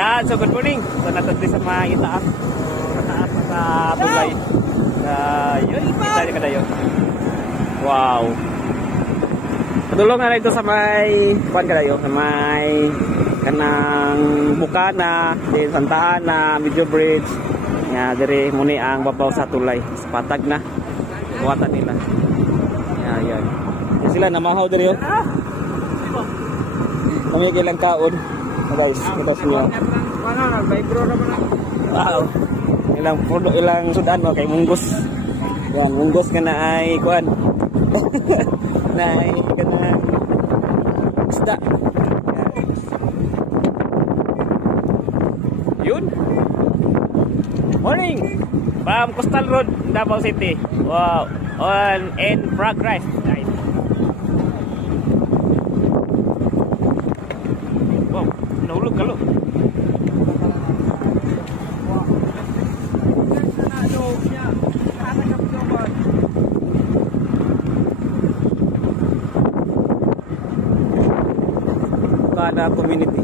Yan, so good morning. So natagdi sa mga itaas. Mataas na sa tulay. Yun, kita niyo kadayo. Wow. Padulong na ito sa may kuan kadayo, sa may kanang Bukana, din Santa Ana, Medyo Bridge. Ya, dire muni ang babaw sa tulay. Patag na. Buwatan nila. Yan. Sila namahaw dire yo. Kami ilang kaon. Guys, kita semua. Wow. Ilang sudan mo kay munggos. Yan, munggos ka na ay kuan. Na ay kana isda. Yun. Morning. From Coastal Road, Davao City. Wow. On in progress, guys. Wow, nahulog kalo. Bukana community.